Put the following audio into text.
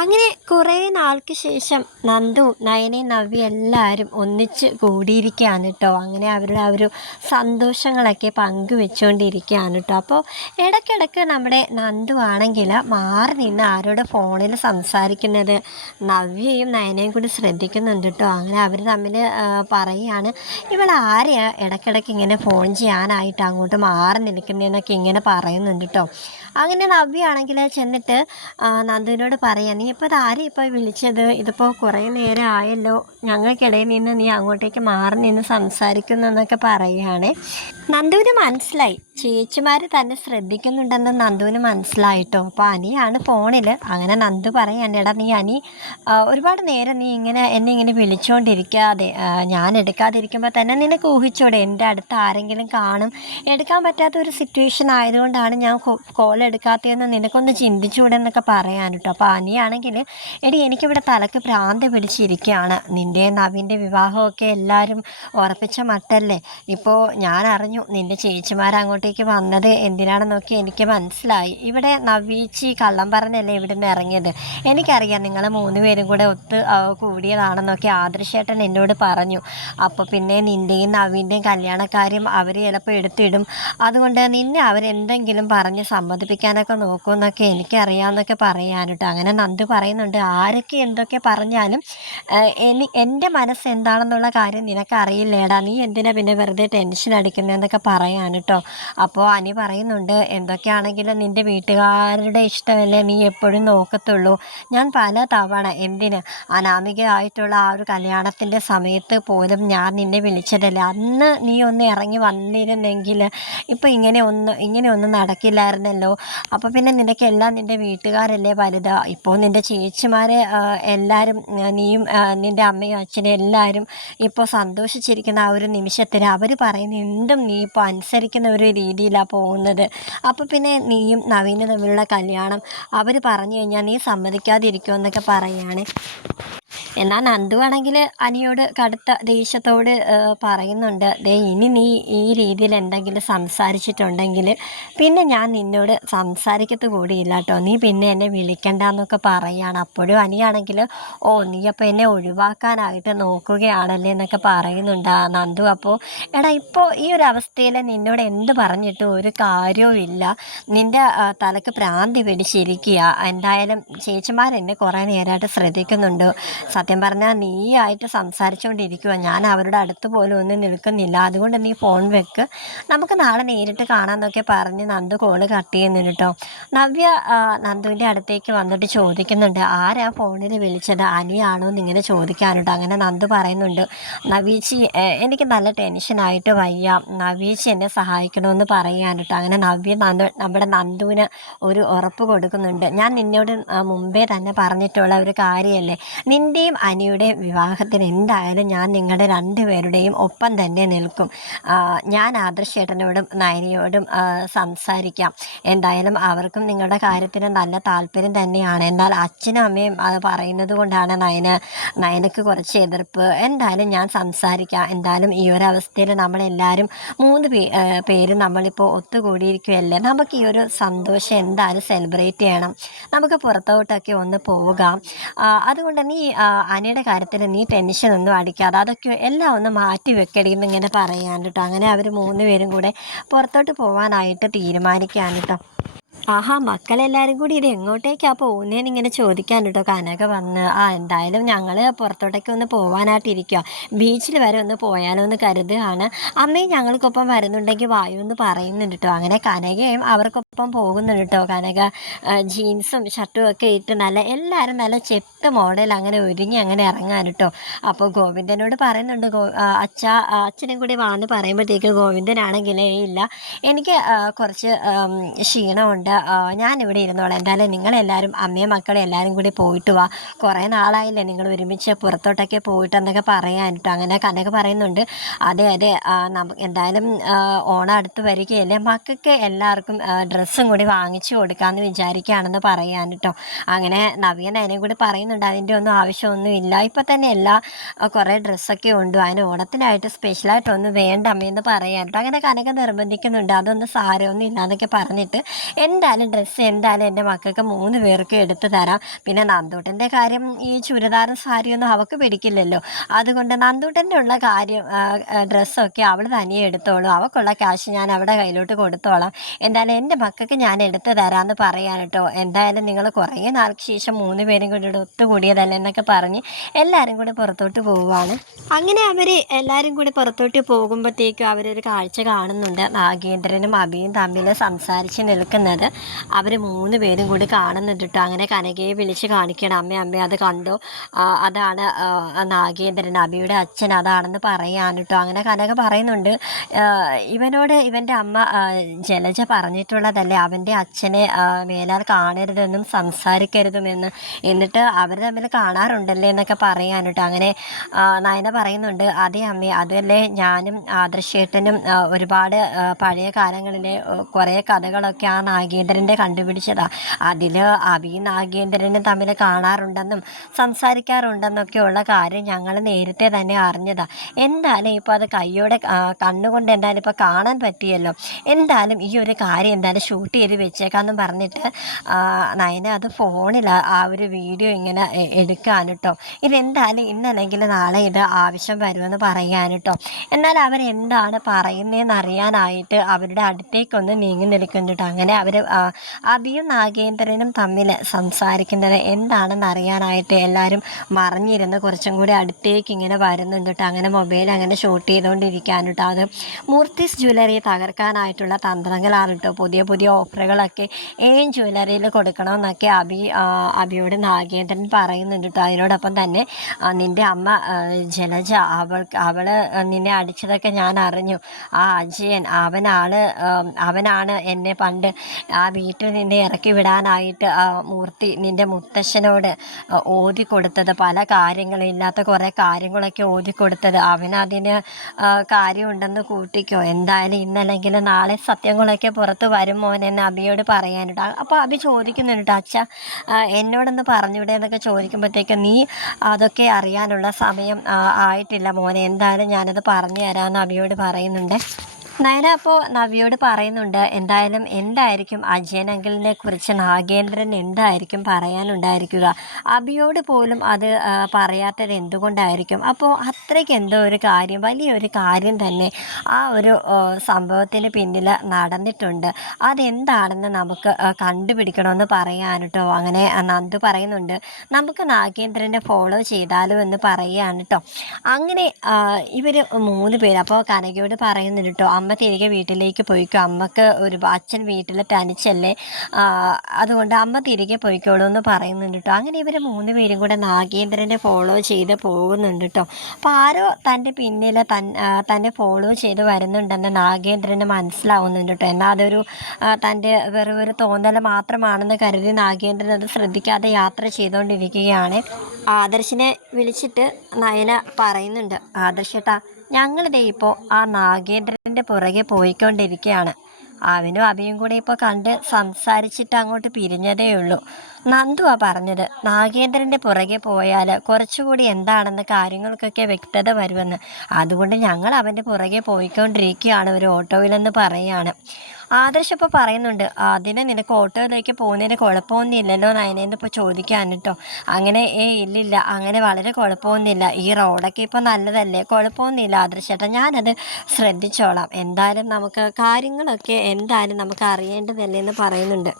അങ്ങനെ കുറേ നാൾക്ക് ശേഷം നന്ദു, നയനയും നവ്യ എല്ലാവരും ഒന്നിച്ച് കൂടിയിരിക്കുകയാണ് കേട്ടോ. അങ്ങനെ അവരുടെ ആ ഒരു സന്തോഷങ്ങളൊക്കെ പങ്കുവെച്ചുകൊണ്ടിരിക്കുകയാണ് കേട്ടോ. അപ്പോൾ ഇടയ്ക്കിടയ്ക്ക് നമ്മുടെ നന്ദു ആണെങ്കിൽ മാറി നിന്ന് ആരോട് ഫോണിൽ സംസാരിക്കുന്നത് നവ്യയും നയനയും കൂടി ശ്രദ്ധിക്കുന്നുണ്ട് കേട്ടോ. അങ്ങനെ അവർ തമ്മിൽ പറയുകയാണ്, ഇവൾ ആരെയാ ഇടയ്ക്കിടയ്ക്ക് ഇങ്ങനെ ഫോൺ ചെയ്യാനായിട്ട് അങ്ങോട്ട് മാറി നിൽക്കുന്നതെന്നൊക്കെ ഇങ്ങനെ പറയുന്നുണ്ട് കേട്ടോ. അങ്ങനെ നവ്യ ആണെങ്കിൽ ചെന്നിട്ട് നന്ദുവിനോട് പറയാം, നീ ഇപ്പോൾ ഇതാരും ഇപ്പോൾ വിളിച്ചത്, ഇതിപ്പോൾ കുറേ നേരം ആയല്ലോ, ഞങ്ങൾക്കിടയിൽ നിന്ന് നീ അങ്ങോട്ടേക്ക് മാറി നിന്ന് സംസാരിക്കുന്നു എന്നൊക്കെ പറയുകയാണ്. നന്ദുവിന് മനസ്സിലായി ചേച്ചിമാർ തന്നെ ശ്രദ്ധിക്കുന്നുണ്ടെന്ന് നന്ദുവിന് മനസ്സിലായിട്ടോ. അപ്പോൾ അനിയാണ് ഫോണിൽ. അങ്ങനെ നന്ദു പറയാൻ, എടാ നീ അനി ഒരുപാട് നേരം നീ എന്നെ ഇങ്ങനെ വിളിച്ചുകൊണ്ടിരിക്കാതെ ഞാൻ എടുക്കാതിരിക്കുമ്പോൾ തന്നെ നിനക്ക് ഊഹിച്ചോടെ എൻ്റെ അടുത്ത് ആരെങ്കിലും കാണും, എടുക്കാൻ പറ്റാത്ത ഒരു സിറ്റുവേഷൻ ആയതുകൊണ്ടാണ് ഞാൻ കോൾ എടുക്കാത്തതെന്ന് നിനക്കൊന്ന് ചിന്തിച്ചുകൂടെ എന്നൊക്കെ പറയാൻ കേട്ടോ. അപ്പോൾ അനിയാണെങ്കിൽ, എടി എനിക്കിവിടെ തലക്ക് ഭ്രാന്ത് പിടിച്ചിരിക്കുകയാണ്, നിൻ്റെ നവീൻ്റെ വിവാഹമൊക്കെ എല്ലാവരും ഉറപ്പിച്ച മട്ടല്ലേ. ഇപ്പോൾ ഞാൻ അറിഞ്ഞു നിൻ്റെ ചേച്ചിമാരങ്ങോട്ടേക്ക് വന്നത് എന്തിനാണെന്നൊക്കെ എനിക്ക് മനസ്സിലായി. ഇവിടെ നവീച്ചി കള്ളം പറഞ്ഞല്ലേ ഇവിടെ നിന്ന് ഇറങ്ങിയത്. എനിക്കറിയാം നിങ്ങൾ 3 പേരും കൂടെ ഒത്ത് കൂടിയതാണെന്നൊക്കെ ആദർശേട്ടൻ എന്നോട് പറഞ്ഞു. അപ്പോൾ പിന്നെ നിൻ്റെയും നവീൻ്റെയും കല്യാണക്കാര്യം അവർ ചിലപ്പോൾ എടുത്തിടും, അതുകൊണ്ട് നിന്നെ അവരെന്തെങ്കിലും പറഞ്ഞ് സമ്മതിപ്പിക്കാനൊക്കെ നോക്കുമെന്നൊക്കെ എനിക്കറിയാമെന്നൊക്കെ പറയാനിട്ട്. അങ്ങനെ നന്ദു പറയുന്നുണ്ട്, ആരൊക്കെ എന്തൊക്കെ പറഞ്ഞാലും എൻ്റെ മനസ്സ് എന്താണെന്നുള്ള കാര്യം നിനക്കറിയില്ലേടാ, നീ എന്തിനാ പിന്നെ വെറുതെ ടെൻഷൻ അടിക്കുന്നതെന്നൊക്കെ പറയാൻ കേട്ടോ. അപ്പോൾ അനി പറയുന്നുണ്ട്, എന്തൊക്കെയാണെങ്കിലും നിൻ്റെ വീട്ടുകാരുടെ ഇഷ്ടമല്ലേ നീ എപ്പോഴും നോക്കത്തുള്ളൂ. ഞാൻ പല തവണ എന്തിന് അനാമികയായിട്ടുള്ള ആ ഒരു കല്യാണത്തിൻ്റെ സമയത്ത് പോലും ഞാൻ നിന്നെ വിളിച്ചതല്ലേ, അന്ന് നീ ഒന്ന് ഇറങ്ങി വന്നിരുന്നെങ്കിൽ ഇപ്പോൾ ഇങ്ങനെയൊന്നും നടക്കില്ലായിരുന്നല്ലോ. അപ്പോൾ പിന്നെ നിനക്കെല്ലാം നിൻ്റെ വീട്ടുകാരല്ലേ വലുത്. ഇപ്പോൾ നിൻ്റെ ചേച്ചിമാർ എല്ലാവരും, നീയും നിൻ്റെ അമ്മയും അച്ഛനും എല്ലാവരും ഇപ്പോൾ സന്തോഷിച്ചിരിക്കുന്ന ആ ഒരു നിമിഷത്തിൽ അവർ പറയുന്ന എന്തും നീ ഇപ്പോൾ അനുസരിക്കുന്ന ഒരു രീതിയിലാണ് പോകുന്നത്. അപ്പോൾ പിന്നെ നീയും നവീനും തമ്മിലുള്ള കല്യാണം അവർ പറഞ്ഞു കഴിഞ്ഞാൽ നീ സമ്മതിക്കാതിരിക്കുമെന്നൊക്കെ പറയുകയാണ്. എന്നാൽ നന്ദു ആണെങ്കിൽ അനിയോട് കടുത്ത ദേഷ്യത്തോട് പറയുന്നുണ്ട്, ദേ ഇനി നീ ഈ രീതിയിൽ എന്തെങ്കിലും സംസാരിച്ചിട്ടുണ്ടെങ്കിൽ പിന്നെ ഞാൻ നിന്നോട് സംസാരിക്കത്ത് കൂടിയില്ല കേട്ടോ, നീ പിന്നെ എന്നെ വിളിക്കണ്ടെന്നൊക്കെ പറയുകയാണ്. അപ്പോഴും അനിയാണെങ്കിൽ, ഓ നീ അപ്പോൾ എന്നെ ഒഴിവാക്കാനായിട്ട് നോക്കുകയാണല്ലേ എന്നൊക്കെ പറയുന്നുണ്ട് നന്ദു. അപ്പോൾ എടാ ഇപ്പോൾ ഈ ഒരു അവസ്ഥയിൽ നിന്നോട് എന്ത് പറഞ്ഞിട്ടും ഒരു കാര്യവും ഇല്ല, നിൻ്റെ തലക്ക് ഭ്രാന്തി പിടിച്ചിരിക്കുക. എന്തായാലും ചേച്ചിമാരെന്നെ കുറേ നേരമായിട്ട് ശ്രദ്ധിക്കുന്നുണ്ട്. സത്യം പറഞ്ഞാൽ നീയായിട്ട് സംസാരിച്ചുകൊണ്ടിരിക്കുക, ഞാൻ അവരുടെ അടുത്ത് പോലും ഒന്നും നിൽക്കുന്നില്ല, അതുകൊണ്ട് നീ ഫോൺ വെക്ക്, നമുക്ക് നാളെ നേരിട്ട് കാണാമെന്നൊക്കെ പറഞ്ഞ് നന്ദു കോള് കട്ട് ചെയ്യുന്നുണ്ട് കേട്ടോ. നവ്യ നന്ദുവിൻ്റെ അടുത്തേക്ക് വന്നിട്ട് ചോദിക്കുന്നുണ്ട്, ആരാ ഫോണിൽ വിളിച്ചത്, അനിയാണോ എന്നിങ്ങനെ ചോദിക്കാനുണ്ട്. അങ്ങനെ നന്ദു പറയുന്നുണ്ട്, നവീച്ചി എനിക്ക് നല്ല ടെൻഷനായിട്ട് വയ്യ, നവീച്ചി എന്നെ സഹായിക്കണമെന്ന് പറയാനിട്ട്. അങ്ങനെ നവ്യ നമ്മുടെ നന്ദുവിന് ഒരു ഉറപ്പ് കൊടുക്കുന്നുണ്ട്, ഞാൻ നിന്നോട് മുമ്പേ തന്നെ പറഞ്ഞിട്ടുള്ള ഒരു കാര്യമല്ലേ, നിൻ്റെയും അനിയുടെയും വിവാഹത്തിന് എന്തായാലും ഞാൻ നിങ്ങളുടെ 2 പേരുടെയും ഒപ്പം തന്നെ നിൽക്കും. ഞാൻ ആദർശേട്ടനോടും നയനയോടും സംസാരിക്കാം, എന്തായാലും അവർക്കും നിങ്ങളുടെ കാര്യത്തിന് നല്ല താല്പര്യം തന്നെയാണ്. എന്നാൽ അച്ഛനും അമ്മയും പറയുന്നത് കൊണ്ടാണ് നയനക്ക് കുറച്ച് എതിർപ്പ്. എന്തായാലും ഞാൻ സംസാരിക്കാം. എന്തായാലും ഈ ഒരു അവസ്ഥയിൽ നമ്മളെല്ലാവരും 3 പേരും നമ്മളിപ്പോൾ ഒത്തുകൂടിയിരിക്കുകയല്ലേ, നമുക്ക് ഈ ഒരു സന്തോഷം എന്തായാലും സെലിബ്രേറ്റ് ചെയ്യണം, നമുക്ക് പുറത്തോട്ടൊക്കെ ഒന്ന് പോകാം. അതുകൊണ്ട് നീ അനിയുടെ കാര്യത്തിൽ നീ ടെൻഷനൊന്നും അടിക്കാതെ അതൊക്കെ എല്ലാം ഒന്ന് മാറ്റി വെക്കടിയെന്ന് ഇങ്ങനെ പറയാൻ കേട്ടോ. അങ്ങനെ അവർ 3 പേരും കൂടെ പുറത്തോട്ട് പോകാനായിട്ട് തീരുമാനിക്കുകയാണ് കേട്ടോ. ആഹാ, മക്കളെല്ലാവരും കൂടി ഇത് എങ്ങോട്ടേക്കാണ് പോകുന്നതെന്ന് ഇങ്ങനെ ചോദിക്കാൻ കേട്ടോ. കനക വന്ന്, എന്തായാലും ഞങ്ങൾ പുറത്തോട്ടേക്ക് ഒന്ന് പോകാനായിട്ടിരിക്കുക, ബീച്ചിൽ വരെ ഒന്ന് പോയാലോ എന്ന് കരുതുകയാണ്, അമ്മയും ഞങ്ങൾക്കൊപ്പം വരുന്നുണ്ടെങ്കിൽ വായു എന്ന് പറയുന്നുണ്ട് കേട്ടോ. അങ്ങനെ കനകയും അവർക്കൊപ്പം പോകുന്നുണ്ട് കേട്ടോ. കനക ജീൻസും ഷർട്ടും ഒക്കെ ഇട്ട് എല്ലാവരും നല്ല ചെത്ത് മോഡൽ അങ്ങനെ ഒരുങ്ങി അങ്ങനെ ഇറങ്ങാൻ കേട്ടോ. അപ്പോൾ ഗോവിന്ദനോട് പറയുന്നുണ്ട്, അച്ഛനും കൂടി വാന്ന് പറയുമ്പോഴത്തേക്ക് ഗോവിന്ദനാണെങ്കിലേ ഇല്ല, എനിക്ക് കുറച്ച് ക്ഷീണമുണ്ട്, ഞാനിവിടെ ഇരുന്നോളാം, എന്തായാലും നിങ്ങളെല്ലാവരും അമ്മയും മക്കളും എല്ലാവരും കൂടി പോയിട്ട് വാ, കുറേ നാളായില്ലേ നിങ്ങൾ ഒരുമിച്ച് പുറത്തോട്ടൊക്കെ പോയിട്ടെന്നൊക്കെ പറയാൻ കേട്ടോ. അങ്ങനെ കനക പറയുന്നുണ്ട്, അതെ എന്തായാലും ഓണം അടുത്ത് വരികയല്ലേ, മക്കൾക്ക് എല്ലാവർക്കും ഡ്രസ്സും കൂടി വാങ്ങിച്ചു കൊടുക്കാമെന്ന് വിചാരിക്കുകയാണെന്ന് പറയാൻ കേട്ടോ. അങ്ങനെ നവ്യൻ അതിനെയും കൂടി പറയുന്നുണ്ട്, അതിൻ്റെ ഒന്നും ആവശ്യമൊന്നും ഇല്ല, ഇപ്പം തന്നെ കുറേ ഡ്രസ്സൊക്കെ ഉണ്ട്, അതിന് ഓണത്തിനായിട്ട് സ്പെഷ്യലായിട്ടൊന്നും വേണ്ട അമ്മയെന്ന് പറയാൻ കേട്ടോ. അങ്ങനെ കനക നിർബന്ധിക്കുന്നുണ്ട്, അതൊന്നും സാരമൊന്നും ഇല്ലാന്നൊക്കെ പറഞ്ഞിട്ട് എന്തായാലും ഡ്രസ്സ് എന്തായാലും എൻ്റെ മക്കൾക്ക് 3 പേർക്കും എടുത്ത് തരാം. പിന്നെ നന്ദൂട്ടൻ്റെ കാര്യം ഈ ചുരിദാറും സാരിയൊന്നും അവൾക്ക് പിടിക്കില്ലല്ലോ. അതുകൊണ്ട് നന്ദൂട്ടൻ്റെ ഉള്ള കാര്യം ഡ്രസ്സൊക്കെ അവൾ തനിയെ എടുത്തോളും. അവൾക്കുള്ള ക്യാഷ് ഞാൻ അവിടെ കയ്യിലോട്ട് കൊടുത്തോളാം. എന്തായാലും എൻ്റെ മക്കൾക്ക് ഞാൻ എടുത്ത് തരാമെന്ന് പറയാൻ കേട്ടോ. എന്തായാലും നിങ്ങൾ കുറേ നാൾക്ക് ശേഷം 3 പേരും കൂടി ഇവിടെ ഒത്തുകൂടിയതല്ലേ എന്നൊക്കെ പറഞ്ഞ് എല്ലാവരും കൂടി പുറത്തോട്ട് പോവുകയാണ്. അങ്ങനെ അവർ എല്ലാവരും കൂടി പുറത്തോട്ട് പോകുമ്പോഴത്തേക്കും അവരൊരു കാഴ്ച കാണുന്നുണ്ട്. നാഗേന്ദ്രനും അഭിയും തമ്മിൽ സംസാരിച്ച് നിൽക്കുന്നത് അവർ 3 പേരും കൂടി കാണുന്നുണ്ട് കേട്ടോ. അങ്ങനെ കനകയെ വിളിച്ച് കാണിക്കണം, അമ്മ അത് കണ്ടോ, അതാണ് നാഗേന്ദ്രൻ, അഭിയുടെ അച്ഛൻ അതാണെന്ന് പറയാൻ കേട്ടോ. അങ്ങനെ കനക പറയുന്നുണ്ട്, ഇവനോട് ഇവൻ്റെ അമ്മ ജലജ പറഞ്ഞിട്ടുള്ളതല്ലേ അവൻ്റെ അച്ഛനെ മേലാൽ കാണരുതെന്നും സംസാരിക്കരുതുമെന്ന്, എന്നിട്ട് അവർ തമ്മിൽ കാണാറുണ്ടല്ലേ എന്നൊക്കെ പറയാൻ കേട്ടോ. അങ്ങനെ നയന പറയുന്നുണ്ട്, അതേ അമ്മേ, അതല്ലേ ഞാനും ആദർശേട്ടനും ഒരുപാട് പഴയ കാലങ്ങളിലെ കുറേ കഥകളൊക്കെ ആ നാഗേന്ദ്രൻ്റെ കണ്ടുപിടിച്ചതാണ്. അതിൽ അഭിയും നാഗേന്ദ്രനും തമ്മിൽ കാണാറുണ്ടെന്നും സംസാരിക്കാറുണ്ടെന്നൊക്കെയുള്ള കാര്യം ഞങ്ങൾ നേരത്തെ തന്നെ അറിഞ്ഞതാണ്. എന്തായാലും ഇപ്പോൾ അത് കയ്യോടെ കണ്ണുകൊണ്ട് എന്തായാലും ഇപ്പോൾ കാണാൻ പറ്റിയല്ലോ. എന്തായാലും ഈ ഒരു കാര്യം എന്തായാലും ഷൂട്ട് ചെയ്ത് വെച്ചേക്കാമെന്നും പറഞ്ഞിട്ട് നയന അത് ഫോണിൽ ആ ഒരു വീഡിയോ ഇങ്ങനെ എടുക്കാൻ കേട്ടോ. ഇതെന്തായാലും ഇന്നല്ലെങ്കിൽ നാളെ ഇത് ആവശ്യം വരുമെന്ന് പറയാൻ കേട്ടോ. എന്നാൽ അവരെന്താണ് പറയുന്നതെന്ന് അറിയാനായിട്ട് അവരുടെ അടുത്തേക്കൊന്ന് നീങ്ങി നിൽക്കുന്നുണ്ട്. അങ്ങനെ അവർ അഭിയും നാഗേന്ദ്രനും തമ്മിൽ സംസാരിക്കുന്നത് എന്താണെന്ന് അറിയാനായിട്ട് എല്ലാവരും മറിഞ്ഞിരുന്ന് കുറച്ചും കൂടി അടുത്തേക്ക് ഇങ്ങനെ വരുന്നുണ്ട് കേട്ടോ. അങ്ങനെ മൊബൈൽ അങ്ങനെ ഷൂട്ട് ചെയ്തുകൊണ്ടിരിക്കാൻ കേട്ടോ. അത് മൂർത്തിസ് ജ്വല്ലറി തകർക്കാനായിട്ടുള്ള തന്ത്രങ്ങളാണ് കേട്ടോ. പുതിയ പുതിയ ഓഫറുകളൊക്കെ ജ്വല്ലറിയിൽ കൊടുക്കണമെന്നൊക്കെ അഭിയോട് നാഗേന്ദ്രൻ പറയുന്നുണ്ട് കേട്ടോ. അതിനോടൊപ്പം തന്നെ നിൻ്റെ അമ്മ ജലജ അവൾ നിന്നെ അടിച്ചതൊക്കെ ഞാൻ അറിഞ്ഞു. ആ അജയൻ അവനാണ് എന്നെ പണ്ട് ആ വീട്ടിൽ നിന്നെ ഇറക്കി വിടാനായിട്ട് മൂർത്തി നിൻ്റെ മുത്തശ്ശനോട് ഓതി കൊടുത്തത്, പല കാര്യങ്ങളില്ലാത്ത കുറേ കാര്യങ്ങളൊക്കെ ഓതി കൊടുത്തത്. അവനതിന് കാര്യമുണ്ടെന്ന് കൂട്ടിക്കോ. എന്തായാലും ഇന്നല്ലെങ്കിൽ നാളെ സത്യങ്ങളൊക്കെ പുറത്ത് വരും മോനെന്ന് അബിയോട് പറയാനുണ്ട്. അപ്പോൾ അബി ചോദിക്കുന്നുണ്ട്, അച്ഛ എന്നോടൊന്ന് പറഞ്ഞൂടെ എന്നൊക്കെ ചോദിക്കുമ്പോഴത്തേക്ക്, നീ അതൊക്കെ അറിയാനുള്ള സമയം ആയിട്ടില്ല മോനെ, എന്തായാലും ഞാനത് പറഞ്ഞു തരാമെന്ന് അബിയോട് പറയുന്നുണ്ട്. നയന അപ്പോൾ നവ്യയോട് പറയുന്നുണ്ട്, എന്തായിരിക്കും അജയൻ അങ്കിളിനെ കുറിച്ച് നാഗേന്ദ്രൻ എന്തായിരിക്കും പറയാനുണ്ടായിരിക്കുക, അബിയോട് പോലും അത് പറയാത്തത് എന്തുകൊണ്ടായിരിക്കും. അപ്പോൾ അത്രയ്ക്ക് എന്തോ ഒരു കാര്യം, വലിയൊരു കാര്യം തന്നെ ആ ഒരു സംഭവത്തിന് പിന്നിൽ നടന്നിട്ടുണ്ട്. അതെന്താണെന്ന് നമുക്ക് കണ്ടുപിടിക്കണമെന്ന് പറയാൻ കേട്ടോ. അങ്ങനെ നന്ദു പറയുന്നുണ്ട്, നമുക്ക് നാഗേന്ദ്രനെ ഫോളോ ചെയ്താലോ എന്ന് പറയുകയാണ് കേട്ടോ. അങ്ങനെ ഇവർ 3 പേര് അപ്പോൾ കനകയോട് പറയുന്നുണ്ട് കേട്ടോ, അമ്മ തിരികെ വീട്ടിലേക്ക് പോയിക്കോ, അമ്മക്ക് അച്ഛൻ വീട്ടിൽ തനിച്ചല്ലേ, അതുകൊണ്ട് അമ്മ തിരികെ പോയിക്കോളൂ എന്ന് പറയുന്നുണ്ട് കേട്ടോ. അങ്ങനെ ഇവർ 3 പേരും കൂടെ നാഗേന്ദ്രനെ ഫോളോ ചെയ്ത് പോകുന്നുണ്ട് കേട്ടോ. അപ്പോൾ ആരോ തൻ്റെ പിന്നിൽ തന്നെ ഫോളോ ചെയ്ത് വരുന്നുണ്ടെന്ന് നാഗേന്ദ്രന് മനസ്സിലാവുന്നുണ്ട് കേട്ടോ. എന്നാൽ അതൊരു തൻ്റെ വെറും ഒരു തോന്നൽ മാത്രമാണെന്ന് കരുതി നാഗേന്ദ്രൻ അത് ശ്രദ്ധിക്കാതെ യാത്ര ചെയ്തുകൊണ്ടിരിക്കുകയാണ്. ആദർശിനെ വിളിച്ചിട്ട് നയന പറയുന്നുണ്ട്, ആദർശേട്ടാ, ഞങ്ങളിതേ ഇപ്പോൾ ആ നാഗേന്ദ്രൻ്റെ പുറകെ പോയിക്കൊണ്ടിരിക്കുകയാണ്. അവനും അഭിയും കൂടെ ഇപ്പോൾ കണ്ട് സംസാരിച്ചിട്ട് അങ്ങോട്ട് പിരിഞ്ഞതേ ഉള്ളൂ. നന്ദുവാ പറഞ്ഞത്, നാഗേന്ദ്രൻ്റെ പുറകെ പോയാൽ കുറച്ചുകൂടി എന്താണെന്ന് കാര്യങ്ങൾക്കൊക്കെ വ്യക്തത വരുമെന്ന്. അതുകൊണ്ട് ഞങ്ങൾ അവൻ്റെ പുറകെ പോയിക്കൊണ്ടിരിക്കുകയാണ് ഒരു ഓട്ടോയിലെന്ന് പറയുകയാണ്. ആദർശ് ഇപ്പോൾ പറയുന്നുണ്ട്, അതിന് നിനക്ക് ഓട്ടോയിലേക്ക് പോകുന്നതിന് കുഴപ്പമൊന്നുമില്ലല്ലോ നയനേന്ന് ഇപ്പോൾ ചോദിക്കാൻ കേട്ടോ. അങ്ങനെ ഇല്ലില്ല, അങ്ങനെ വളരെ കുഴപ്പമൊന്നുമില്ല, ഈ റോഡൊക്കെ ഇപ്പോൾ നല്ലതല്ലേ, കുഴപ്പമൊന്നുമില്ല ആദർശേട്ടാ, ഞാനത് ശ്രദ്ധിച്ചോളാം. എന്തായാലും നമുക്ക് കാര്യങ്ങളൊക്കെ എന്തായാലും നമുക്ക് അറിയേണ്ടതല്ലേ എന്ന് പറയുന്നുണ്ട്.